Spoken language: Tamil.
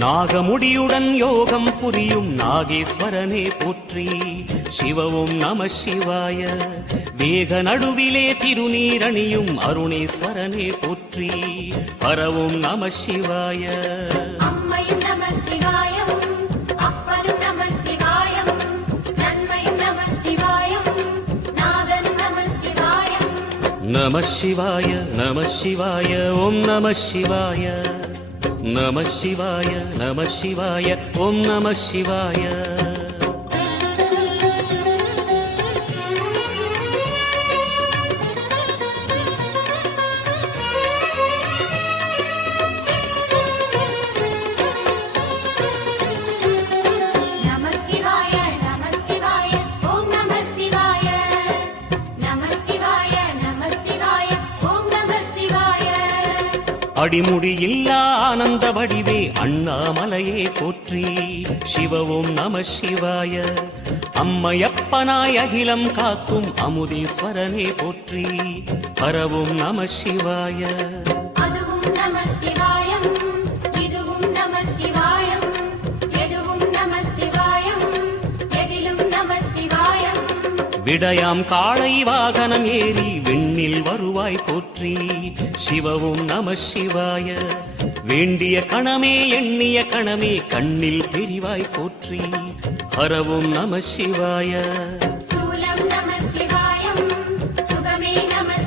நாகமுடியுடன் யோகம் புரியும் நாகேஸ்வரனே போற்றி. சிவவும் நம சிவாய. வேக நடுவிலே திருநீரணியும் அருணேஸ்வரனே போற்றி. பரவும் நம சிவாய. அம்மையும் நம சிவாயம், அப்பனும் நம சிவாயம், நன்மையும் நம சிவாயம், நாதனும் நம சிவாயம். நம சிவாய நம சிவாய ஓம் நம சிவாய. நம சிவாய நம சிவாய ஓம் நம சிவாய. அடிமுடியில்லா ஆனந்த வடிவே அண்ணாமலையே போற்றி. சிவவும் நம சிவாய. அம்மையப்பனாய் அகிலம் காக்கும் அமுதீஸ்வரனே போற்றி. பரவும் நம சிவாய. அதுவும் நம சிவாயம், இதுவும் நம சிவாயம், எதுவும் நம சிவாயம், எதிலும் நம சிவாயம். விடயாம் காளை வாகனம் ஏறி விண்ணில் வருவாய் போற்றி. சிவவும் நம சிவாய. வேண்டிய கணமே எண்ணிய கணமே கண்ணில் தெரிவாய் போற்றி. ஹரவும் நம சிவாய. சூலம் நம சிவாயம், சுகமே நம